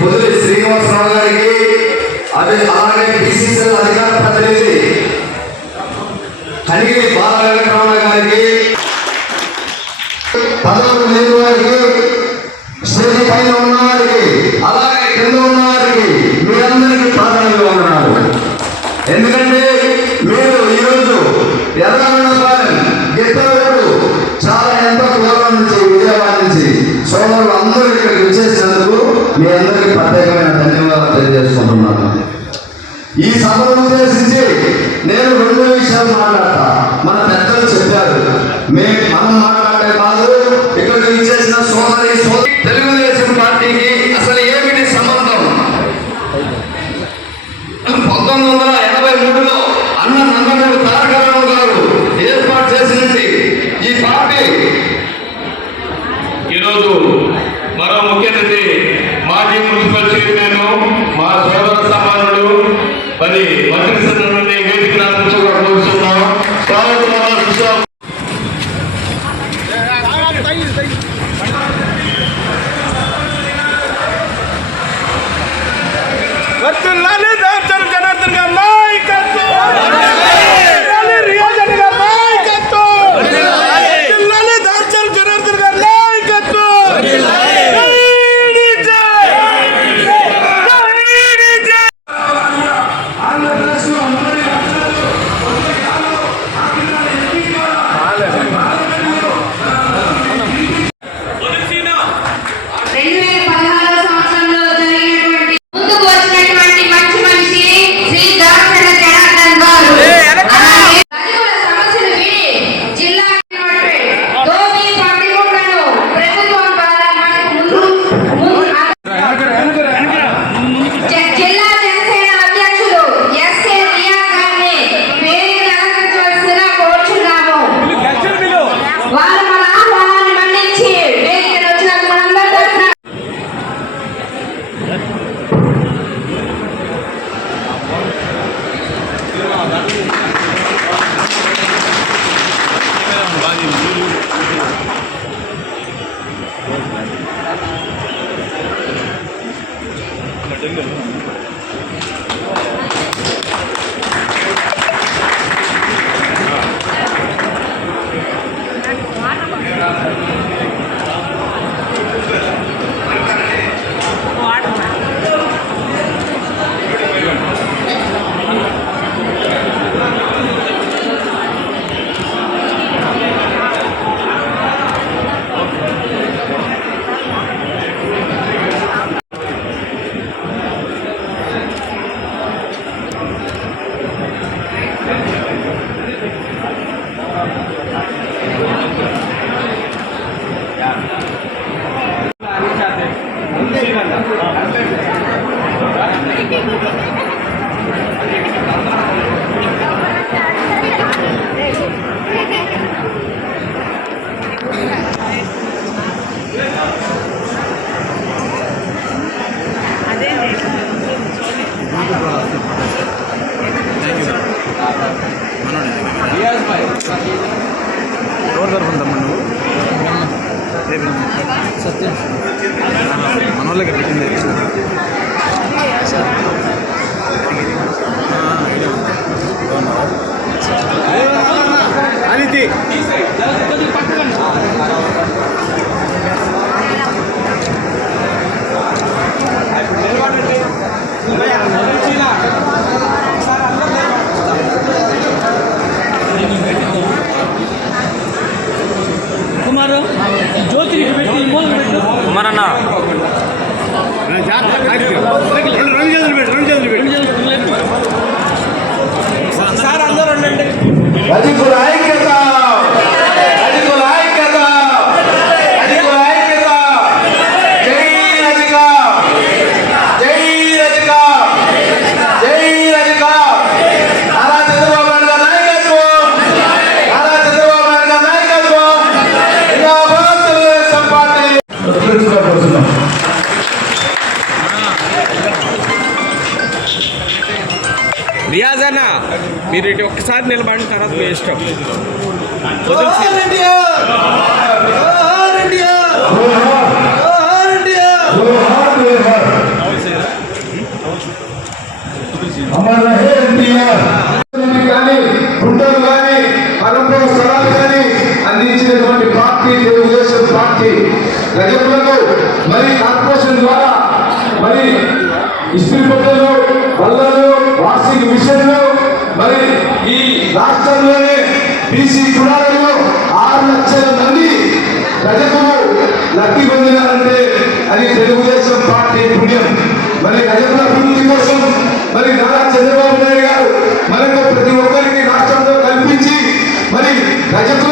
పొద్దు శ్రీనివాసరావు గారికి అదే అలాగే బీసీసీ అధికార మీ అందరికీ ప్రత్యేకమైన ధన్యవాదాలు తెలియజేసుకుంటున్నాను. ఈ సభను ఉద్దేశించి నేను రెండు విషయాలు మాట్లాడతా. మన పెద్దలు చెప్పారు మే మనం మీరు ఇటు ఒక్కసారి నిలబడిన తర్వాత మీ ఇష్టం. కానీ గుంటూరు కానీ అనంతపురం స్థలాలు కానీ అందించినటువంటి పార్టీ తెలుగుదేశం పార్టీ ప్రజలకు మరి కార్పొరేషన్ ద్వారా మరి ఇస్త్రీ పట్టలు వల్లలు వార్షిక మిషన్లు మరి ఈ రాష్ట్రంలోనే బీసీ కులాలలో ఆరు లక్షల మంది ప్రజలు లబ్ధి పొందినారంటే అది తెలుగుదేశం పార్టీ పుణ్యం. మరి ప్రజల అభివృద్ధి కోసం మరి నారా చంద్రబాబు నాయుడు గారు మనకు ప్రతి ఒక్కరికి రాష్ట్రంలో కల్పించి మరి ప్రజలకు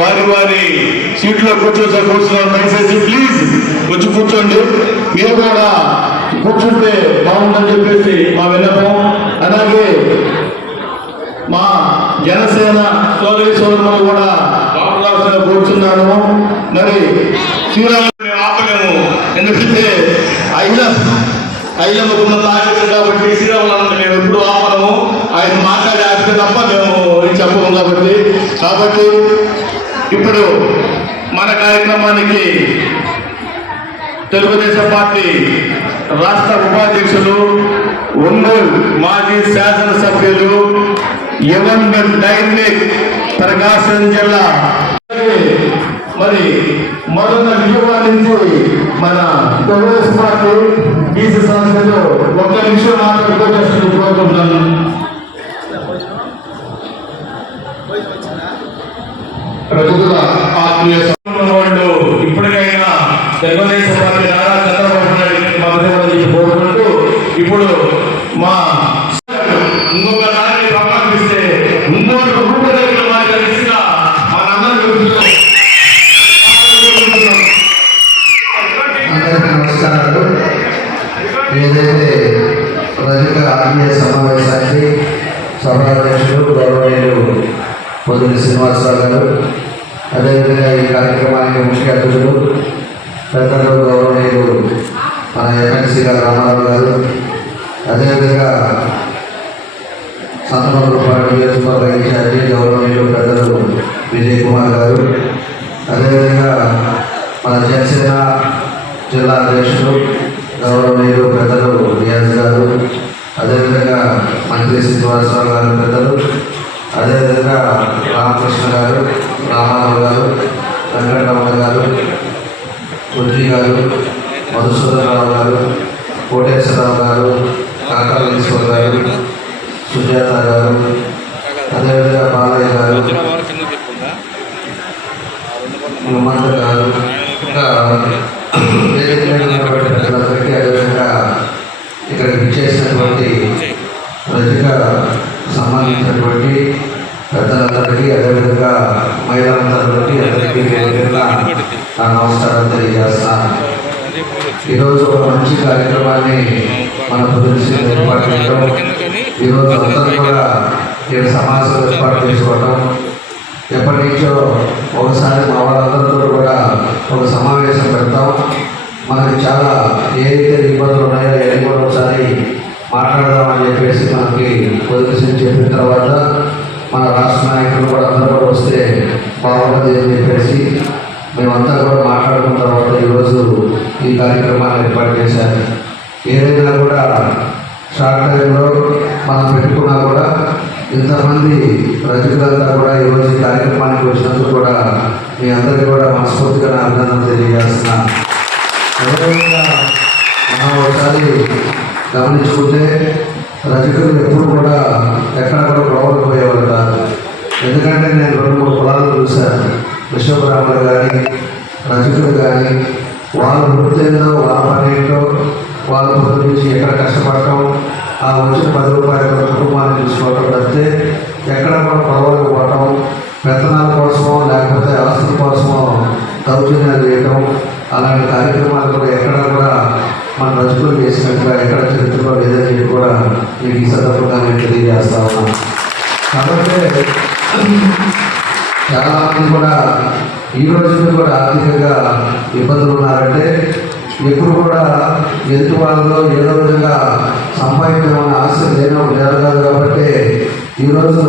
వారి వారి సీట్లో కూర్చోసే కూర్చున్నారు దయచేసి ప్లీజ్ వచ్చి కూర్చోండి. మీరు కూడా కూర్చుంటే బాగుందని చెప్పేసి మా విన్నపం. అలాగే మా జనసేన సోదరి సోదరులు కూడా బాబురావు కూర్చున్నాను. మరి శ్రీరాముని ఆపలేము. ఎందుకంటే అయిన అయ్యమ్మకున్న తాగదు కాబట్టి శ్రీరాములను మేము ఎప్పుడు ఆపలము. ఆయన మాట్లాడే ఆపితే తప్ప మేము చెప్పము కాబట్టి. కాబట్టి ఇప్పుడు మన కార్యక్రమానికి తెలుగుదేశం పార్టీ రాష్ట్ర ఉపాధ్యక్షులు ఒంగోలు మాజీ శాసనసభ్యులు యువన్ డైనమిక్ ప్రకాశం జిల్లా. మరి మరొక విజయవాడ నుంచి మన తెలుగుదేశం పార్టీ బీసీ సంస్థలు ఒక నిమిషం మాట్లాడుకోవచ్చు కోరుకుంటున్నాను. ప్రభుత్వ ఆత్మీయ వాళ్ళు ఇప్పటికైనా తెలుగుదేశం పార్టీ నారా చంద్రబాబు నాయుడు మద్దతు కోరుకుంటూ ఇప్పుడు మా ఇంకొకసారి ప్రకటిస్తే ఇంకొక రూపరేఖలు మాకు ఇచ్చిన మనందరికీ అందరికీ నమస్కారాలు ఏదైతే రజక ఆత్మీయ సమావేశానికి సభాధ్యక్షులు గౌరవనీయులు పొద్దున శ్రీనివాసరావు గారు అదేవిధంగా ఈ కార్యక్రమానికి ముఖ్య అతిథులు పెద్దలు గౌరవనీయులు మన ఎమ్మెల్సీ గారు రామారావు గారు. అదేవిధంగా సంతమూరుపాడు నియోజకవర్గ ఇన్ఛార్జి గౌరవనీయులు పెద్దలు విజయ్ కుమార్ గారు. అదేవిధంగా మన జనసేన జిల్లా అధ్యక్షులు గౌరవనీయులు పెద్దలు రియాజ్ గారు. అదేవిధంగా మంత్రి శ్రీనివాసరావు గారు పెద్దలు. అదేవిధంగా రామకృష్ణ గారు రామారావు గారు వెంకటరమణ గారు బుద్ధి గారు మధుసూదనరావు గారు కోటేశ్వరరావు గారు కాకరేశ్వర గారు సుజాత గారు అదేవిధంగా బాలయ్య గారు హనుమంత గారు ఇంకా వేదిక మీద ఉన్నటువంటి పెద్దలందరికీ అదేవిధంగా ఇక్కడ విచ్చేసినటువంటి రజక సంబంధించినటువంటి పెద్దలందరికీ అదేవిధంగా మహిళలందరూ బట్టి అందరికీ నా నమస్కారం తెలియజేస్తాను. ఈరోజు ఒక మంచి కార్యక్రమాన్ని మన పొజిషన్ ఏర్పాటు చేయడం ఈరోజు అందరూ కూడా ఈ సమావేశం ఏర్పాటు చేసుకోవడం ఎప్పటి నుంచో ఒకసారి మా వాళ్ళందరితో కూడా ఒక సమావేశం పెడతాం మనకి చాలా ఏ అయితే ఇబ్బందులు ఉన్నాయో అవి కూడా ఒకసారి మాట్లాడదామని చెప్పేసి మనకి పొజిషన్ చెప్పిన తర్వాత మన రాష్ట్ర నాయకులు కూడా అందరూ కూడా వస్తే బాగుంటుంది అని చెప్పేసి మేమంతా కూడా మాట్లాడుకున్న తర్వాత ఈరోజు ఈ కార్యక్రమాన్ని ఏర్పాటు చేశారు ఏదైనా కూడా షార్ట్ టైంలో మనం పెట్టుకున్నా కూడా ఇంతమంది ప్రజలంతా కూడా ఈరోజు ఈ కార్యక్రమానికి వచ్చినందుకు కూడా మీ అందరికీ కూడా మనస్ఫూర్తిగా నా అభినందన తెలియజేస్తున్నాను అదేవిధంగా మనం ఒకసారి గమనించుకుంటే రజకులు ఎప్పుడు కూడా ఎక్కడ కూడా గొడవలు పోయేవారు కాదు ఎందుకంటే నేను రెండు మూడు పొలాలు చూశాను. విశ్వబ్రాహ్మణులు కానీ రజకులు కానీ వాళ్ళ వృత్తి వాళ్ళ పని ఏంటో వాళ్ళ పొద్దు నుంచి ఎక్కడ కష్టపడటం ఆ వచ్చిన పది రూపాయల కుటుంబాన్ని చూసుకోవటం తప్పితే ఎక్కడ కూడా గొడవలకు పోవటం పెత్తనాల కోసమో లేకపోతే ఆస్తుల కోసమో దౌర్జన్యాలు చేయటం అలాంటి కార్యక్రమాలు కూడా ఎక్కడ కూడా మన రజకులు చేసినట్టుగా ఎక్కడ చరిత్రలో లేదని చెప్పి కూడా మీకు ఈ సందర్భంగా నేను తెలియజేస్తా ఉన్నాను. కాబట్టి చాలామంది కూడా ఈ రోజున కూడా ఆర్థికంగా ఇబ్బందులు ఉన్నారంటే ఎప్పుడు కూడా ఎదుటి వాళ్ళలో ఏదో విధంగా సంపాదించాలన్న ఆశ లేన లేదు కాదు కాబట్టి ఈరోజు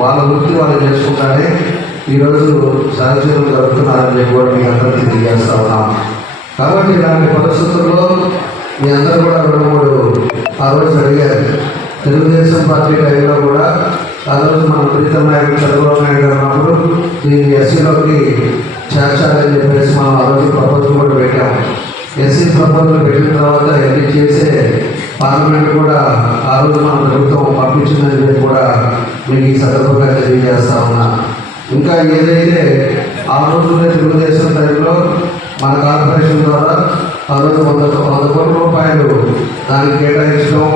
వాళ్ళ వృత్తి వాళ్ళు చేసుకుంటారే ఈరోజు సహజీవులు జరుపుతున్నారని చెప్పి కూడా మీ అందరికీ తెలియజేస్తా ఉన్నాం. కాబట్టి ఇలాంటి పరిస్థితుల్లో మీ అందరూ కూడా రెండు మూడు ఆ రోజు అడిగారు. తెలుగుదేశం పార్టీ టైంలో కూడా ఆ రోజు మన ప్రీతం నాయకుడు చంద్రబాబు నాయుడు గారు ఉన్నప్పుడు దీన్ని ఎస్సీలోకి చేర్చాలని చెప్పేసి మనం ఆ రోజు ప్రపోజల్ కూడా పెట్టాము ఎస్సీ ప్రపోజల్ పెట్టిన తర్వాత ఎన్ని చేసే పార్లమెంట్ కూడా ఆ రోజు మన ప్రభుత్వం పంపించిందని కూడా మీకు ఈ సందర్భంగా తెలియజేస్తా ఉన్నాను ఇంకా ఏదైతే ఆ రోజునే తెలుగుదేశం టైంలో మన కార్పొరేషన్ ద్వారా పదవి వంద వంద కోట్ల రూపాయలు దానికి కేటాయించడం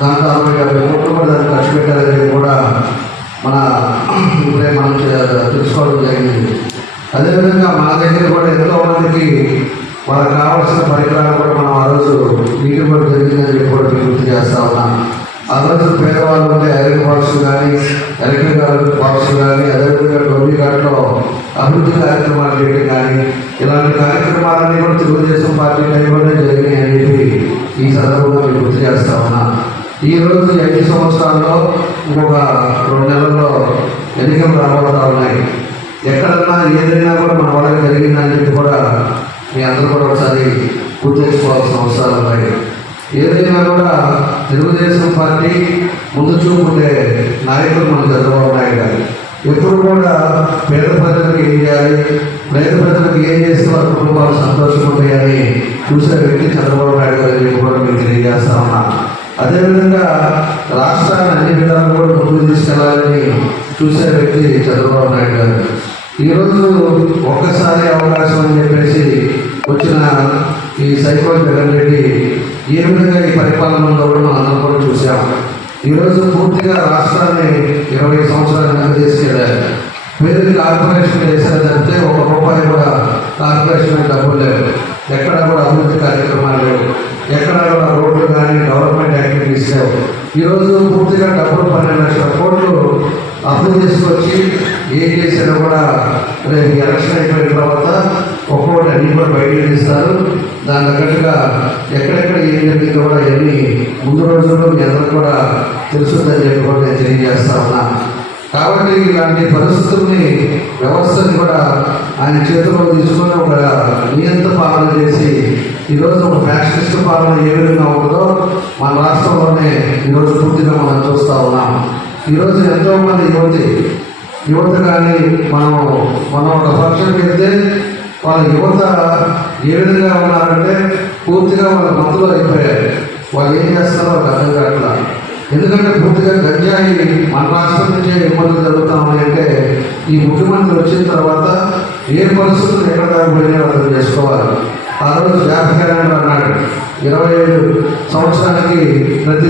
దాంట్లో అరవై డెబ్బై కోట్ల రూపాయలు దానికి ఖర్చు పెట్టాలని కూడా మన ఇప్పుడే మనం తెలుసుకోవడం జరిగింది. అదేవిధంగా మా దగ్గర కూడా ఎంతో మందికి వాళ్ళకి కావాల్సిన పరికరాలు కూడా మనం ఆ రోజు నీటి కూడా జరిగిందని చెప్పి కూడా గుర్తు చేస్తా ఉన్నాం అందరూ పేదవాళ్ళు ఉంటే ఐరన్ పార్క్స్ కానీ ఎలక్ట్రికల్ పార్క్స్ కానీ అదేవిధంగా డొబ్బీ ఘాట్లో అభివృద్ధి కార్యక్రమాలు చేయడం కానీ ఇలాంటి కార్యక్రమాలన్నీ కూడా తెలుగుదేశం పార్టీ టైంలోనే జరిగినాయి అనేది ఈ సందర్భంగా మీకు గుర్తు చేస్తామన్నా ఈ రోజు ఐదు సంవత్సరాల్లో ఇంకొక రెండు నెలల్లో ఎన్నికలు రాబోతా ఉన్నాయి. ఎక్కడన్నా ఏదైనా కూడా మన వాళ్ళకి జరిగిందని చెప్పి కూడా మీ అందరూ కూడా ఒకసారి గుర్తుంచుకోవాల్సిన అవసరాలు ఉన్నాయి. ఏదైనా కూడా తెలుగుదేశం పార్టీ ముందు చూపుండే నాయకులు మన చంద్రబాబు నాయుడు గారు. ఎప్పుడు కూడా పేద ప్రజలకు ఏం చేయాలి? పేద ప్రజలకు ఏం చేస్తే వారి కుటుంబాలు సంతోషం ఉంటాయని చూసే వ్యక్తి చంద్రబాబు నాయుడు గారు అని చెప్పి కూడా మీకు తెలియజేస్తా ఉన్నా. అదేవిధంగా రాష్ట్రాన్ని అన్ని విధాలు కూడా ముందుకు తీసుకెళ్ళాలని చూసే వ్యక్తి చంద్రబాబు నాయుడు గారు. ఈరోజు ఒక్కసారి అవకాశం అని చెప్పేసి వచ్చిన ఈ సైకోల్ జగన్ రెడ్డి ఏ విధంగా ఈ పరిపాలనలో కూడా మనం అందరం కూడా చూసాం. ఈరోజు పూర్తిగా రాష్ట్రాన్ని ఇరవై సంవత్సరాలు వెనక తీసుకెళ్ళారు కార్పొరేషన్ వేశారు ఒక రూపాయి కూడా కార్పొరేషన్ డబ్బులు లేవు. ఎక్కడ కూడా అభివృద్ధి కార్యక్రమాలు లేవు. ఎక్కడ కూడా రోడ్లు కానీ డెవలప్మెంట్ యాక్టివిటీస్ లేవు. ఈరోజు పూర్తిగా డబ్బులు పన్నెండు లక్షల కోట్లు అప్పు తీసుకొచ్చి ఏం చేసినా కూడా రేపు ఎలక్షన్ అయిపోయిన తర్వాత ఒక్కొక్కటి అన్ని కూడా బయటికి తీస్తారు. దాని తగ్గట్టుగా ఎక్కడెక్కడ ఏం జరిగింది కూడా ఎన్ని ముందు రోజుల్లో మీ అందరూ కూడా తెలుసుందని చెప్పి కూడా నేను తెలియజేస్తా ఉన్నా. కాబట్టి ఇలాంటి పరిస్థితుల్ని వ్యవస్థని కూడా ఆయన చేతిలో తీసుకొని ఒక నియంత్ర పాలన చేసి ఈరోజు ఒక ఫ్యాక్షనిస్ట్ పాలన ఏ విధంగా ఉంటుందో మన రాష్ట్రంలోనే ఈరోజు పూర్తిగా మనం చూస్తూ ఉన్నాం. ఈరోజు ఎంతోమంది యువతి యువత కానీ మనం మనం ఒక ఫంక్షన్కి వెళ్తే వాళ్ళ యువత ఏ విధంగా ఉన్నారంటే పూర్తిగా వాళ్ళ మత్తులో అయిపోయారు. వాళ్ళు ఏం చేస్తారో అర్థం కావట్లా. ఎందుకంటే పూర్తిగా గంజాయి మన రాష్ట్రం నుంచే ఇబ్బందులు జరుగుతా ఉన్నాయంటే ఈ ముఖ్యమంత్రి వచ్చిన తర్వాత ఏ పరిస్థితులు ఎక్కడ దాకా అర్థం చేసుకోవాలి ఆ రోజు జాబ్ అన్నాడు. ఇరవై ఐదు సంవత్సరానికి ప్రతి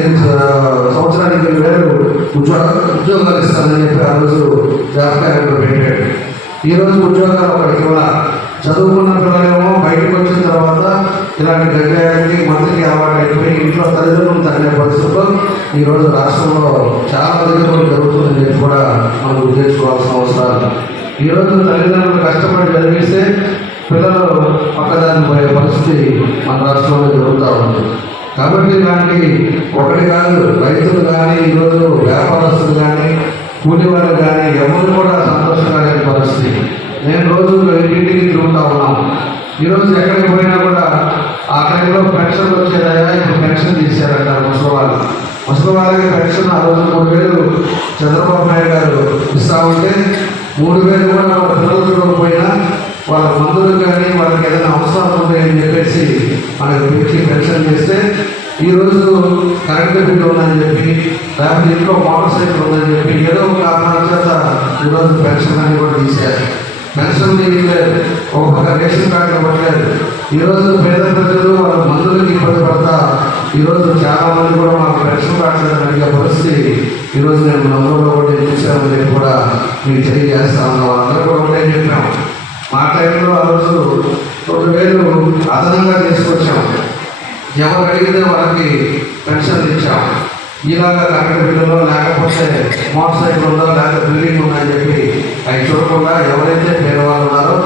సంవత్సరానికి వేలు ఉద్యోగ ఉద్యోగాలు ఇస్తానని చెప్పి ఆ రోజు జాబ్ పెట్టాడు. ఈరోజు ఉద్యోగాలు ఒకటి ఇవ్వాలి? చదువుకున్న పిల్లలేమో బయటకు వచ్చిన తర్వాత ఇలాంటి గడ్డకి మంత్రికి అలవాటు అయిపోయి ఇంట్లో తల్లిదండ్రులు తగ్గే పరిస్థితుల్లో ఈరోజు రాష్ట్రంలో చాలా దగ్గర జరుగుతుందని చెప్పి కూడా మనం గుర్తించుకోవాల్సిన అవసరాలు. ఈరోజు తల్లిదండ్రులు కష్టపడి చదివిస్తే పిల్లలు పక్కదాన్ని పోయే పరిస్థితి మన రాష్ట్రంలో జరుగుతూ ఉంది. కాబట్టి ఇలాంటి ఒకటి కాదు రైతులు కానీ ఈరోజు వ్యాపారస్తులు కానీ కూలి కానీ ఎవరు కూడా సంతోషంగా లేని పరిస్థితి. నేను రోజు ఇంటింటికి తిరుగుతా ఉన్నాను ఈరోజు ఎక్కడికి పోయినా కూడా ఆ టైంలో పెన్షన్ వచ్చేదయా ఇప్పుడు పెన్షన్ తీశారంటారు ముసలి వాళ్ళు ముసలి వాళ్ళకి పెన్షన్ ఆ రోజు మూడు వేలు చంద్రబాబు నాయుడు గారు ఇస్తా ఉంటే మూడు వేలు కూడా వాళ్ళ పిల్లలు చూడకపోయినా వాళ్ళ మందులు కానీ వాళ్ళకి ఏదైనా అవసరం ఉంది అని చెప్పేసి మనకి పెంచి పెన్షన్ చేస్తే ఈరోజు కరెంటు బిల్లు ఉందని చెప్పి లేకపోతే ఇంట్లో మోటార్ సైకిల్ ఉందని చెప్పి ఏదో ఒక కారణాల చేత ఈరోజు పెన్షన్ అని కూడా తీశారు. పెన్షన్ తీయలేదు ఒక పక్క రేషన్ కార్డు ఇవ్వట్లేదు ఈరోజు పేద ప్రజలు వాళ్ళ మందులకు ఇబ్బంది పడతా. ఈరోజు చాలా మంది కూడా మాకు పెన్షన్ కార్డు అడిగే పరిస్థితి. ఈరోజు నేను నంబర్లో కూడా చూసామని చెప్పి కూడా మీకు తెలియజేస్తా ఉన్నాం. వాళ్ళందరూ కూడా ఒకటే చెప్పాం మా టైంలో ఆ రోజు రెండు వేలు అదనంగా తీసుకొచ్చాం ఎవరు అడిగితే వాళ్ళకి పెన్షన్ ఇచ్చాము. ఇలాగా కరెంట్ బిల్లులో లేకపోతే మోటార్ సైకిల్ ఉందో లేకపోతే బిల్డింగ్ ఉందని చెప్పి అవి చూడకుండా ఎవరైతే పేదవాళ్ళు ఉన్నారో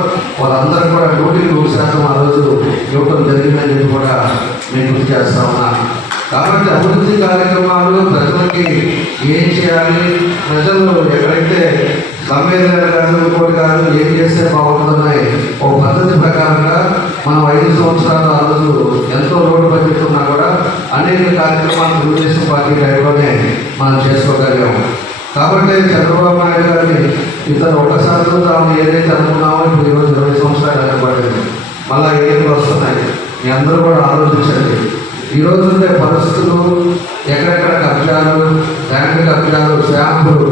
వాళ్ళందరూ కూడా నూటికి నూరు శాతం ఆ రోజు ఇవ్వటం జరిగిందని చెప్పి కూడా నేను గుర్తు చేస్తా ఉన్నాను కాబట్టి అభివృద్ధి కార్యక్రమాలు ప్రజలకి ఏం చేయాలి? ప్రజలు ఎక్కడైతే సంవేదన కాదు ఇంకోటి కాదు ఏం చేస్తే బాగుంటుందని ఒక పద్ధతి ప్రకారంగా మనం ఐదు సంవత్సరాలు ఆ రోజు ఎంతో రోడ్డు అనేక కార్యక్రమాలు తెలుగుదేశం పార్టీ టైంలోనే మనం చేసుకోగలిగాము కాబట్టి చంద్రబాబు నాయుడు గారిని ఇతను ఒకసారితో తాము ఏదైతే అనుకున్నామో ఇప్పుడు ఈరోజు ఇరవై సంవత్సరాలు వెనకబడింది మళ్ళా ఎన్నికలు వస్తున్నాయి. మీ అందరూ కూడా ఆలోచించండి. ఈ ఉండే పరిస్థితులు ఎక్కడెక్కడ కబ్జాలు బ్యాంకు కబ్జాలు శాంపులు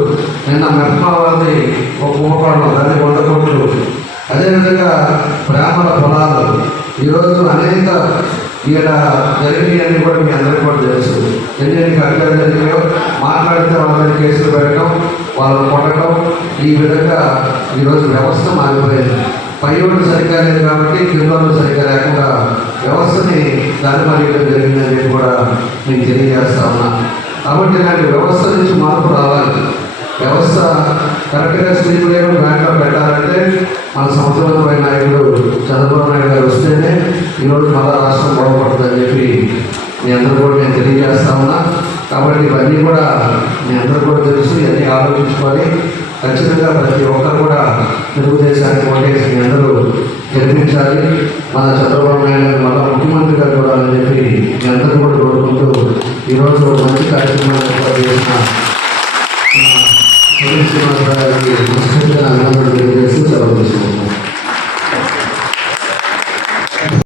నిన్న మెప్మా ఒక కుంభకోణం దాన్ని వంద కోట్లు అదేవిధంగా బ్రాహ్మణ పొలాలు. ఈరోజు అనేక ఇక్కడ జరిగినవన్నీ కూడా మీ అందరికీ కూడా తెలుసు. ఎన్ని ఎన్ని కబ్జాలు జరిగాయో మాట్లాడితే వాళ్ళ మీద కేసులు పెట్టడం వాళ్ళని కొట్టడం ఈ విధంగా ఈరోజు వ్యవస్థ మారిపోయింది. పై ఒకటి సరిగ్గా లేదు కాబట్టి కిందలు సరిగ్గా లేకుండా వ్యవస్థని దాని మార్గం జరిగిందని కూడా నేను తెలియజేస్తా ఉన్నా. కాబట్టి ఇలాంటి వ్యవస్థ నుంచి మార్పు రావాలి. వ్యవస్థ కరెక్ట్గా స్త్రీలు బ్యాంక్లో పెట్టాలంటే మన సంవత్సరం నాయకుడు చంద్రబాబు ఈరోజు మళ్ళా రాష్ట్రం బాగుపడుతుందని చెప్పి మీ అందరూ కూడా నేను తెలియజేస్తా ఉన్నా. కాబట్టి ఇవన్నీ కూడా మీ అందరూ కూడా తెలుసు ఇవన్నీ ఆలోచించుకొని ఖచ్చితంగా ప్రతి ఒక్కరు కూడా తెలుగుదేశానికి ఓటేసి మీ అందరూ గెలిపించాలి. మన చంద్రబాబు నాయుడు గారు మళ్ళా ముఖ్యమంత్రిగా అని చెప్పి మీ అందరూ కూడా కోరుకుంటూ ఈరోజు మంచి కార్యక్రమాన్ని ఏర్పాటు చేసిన అభినందనలు